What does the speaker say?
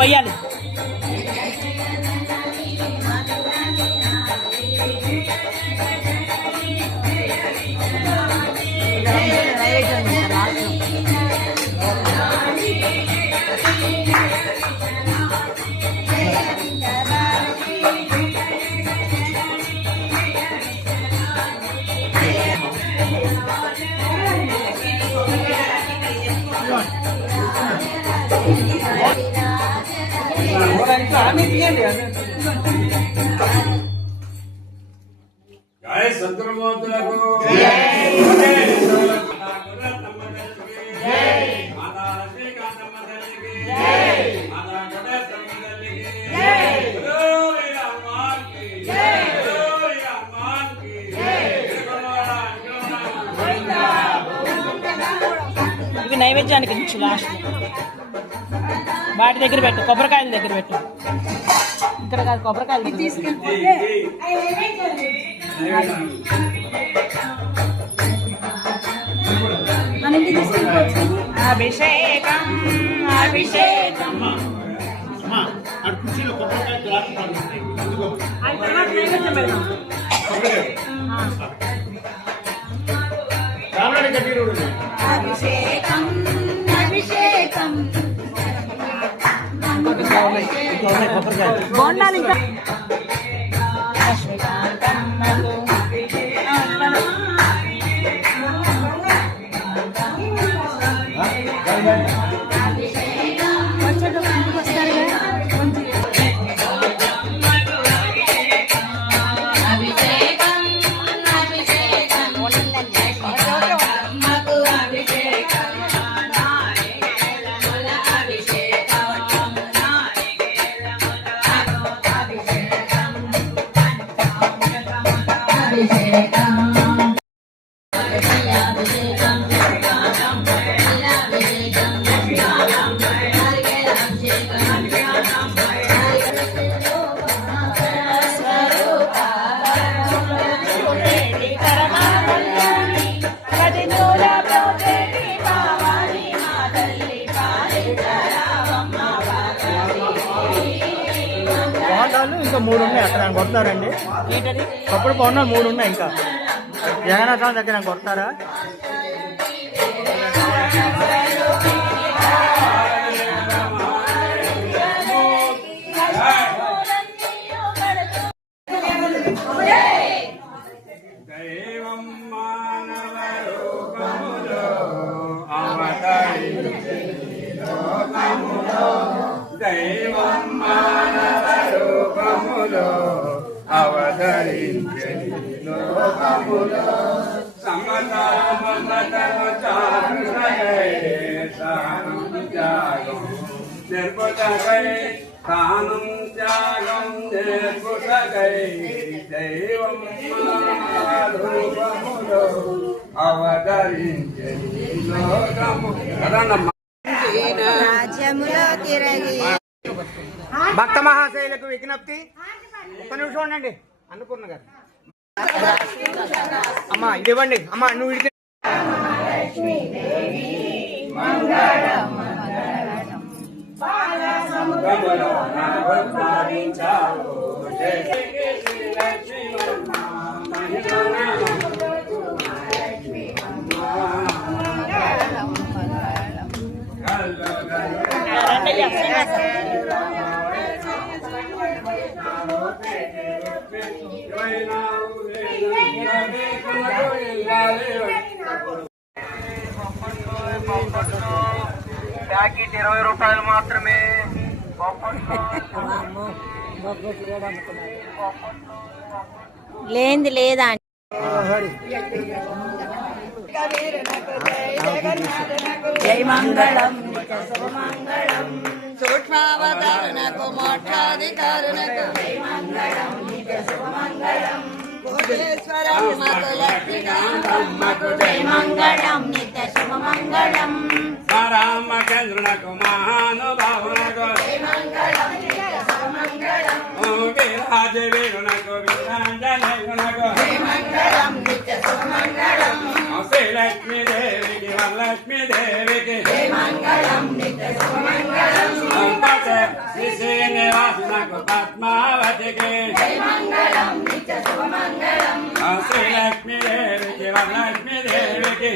పయ్యాలి जय सतगुरुमूर्तुలకు माता श्रीकांतम्म तल्लिकी माता गणेशम्म तल्लिकी गुरुवी हनुमान की गुरुवी हनुमान की ఇవి నైవేద్యానికి ఇచ్చు లాస్ట్ వాటి దగ్గర పెట్టు కొబ్బరికాయల దగ్గర పెట్టు ఇక్కడ కాదు కొబ్బరికాయలు అభిషేకం అభిషేకం అభిషేకం అభిషేకం బోండాలు ఇంకా ఇంకా 3 ఉన్నాయి అక్కడ కొడతారండి. అప్పుడు పౌర్ణాలు 3 ఉన్నాయి ఇంకా జగన్నాథం దగ్గర కొడతారా? దైవం మానవ రూపములో అవతారి తానం త్యాగం నేర్పుటకై దైవం రూపములో అవతరించే లోకము రాజ్యములో తిరగి భక్త మహాశైలకు విజ్ఞప్తి, ఒక్క నిమిషం ఉండండి. అన్నపూర్ణ గారు అమ్మా ఇది ఇవ్వండి. అమ్మా నువ్వు ఇది ప్యాకెట్ 20 రూపాయలు మాత్రమే. లేంది లేదా జై మంగళం మంగళం సూక్ష్మావతారణకు మోక్షాధికారునకు జై మంగళం మంగళం కోటేశ్వరం మకు జై మంగళం నిత్య శుభ మంగళం రామచంద్రునకు మహానుభావునకు జై మంగళం నిత్య శుభ మంగళం వీరాజ వీరునకు వీరాంజనేయునకు జై మంగళం నిత్య శుభ మంగళం శ్రీలక్ష్మీ దేవికి వరలక్ష్మీ దేవికి జై మంగళం నిత్య శుభ మంగళం శ్రీ శ్రీనివాసునకు పద్మావతికి జై మంగళం నిత్య శుభ మంగళం శ్రీలక్ష్మీ దేవికి వరలక్ష్మీ దేవికి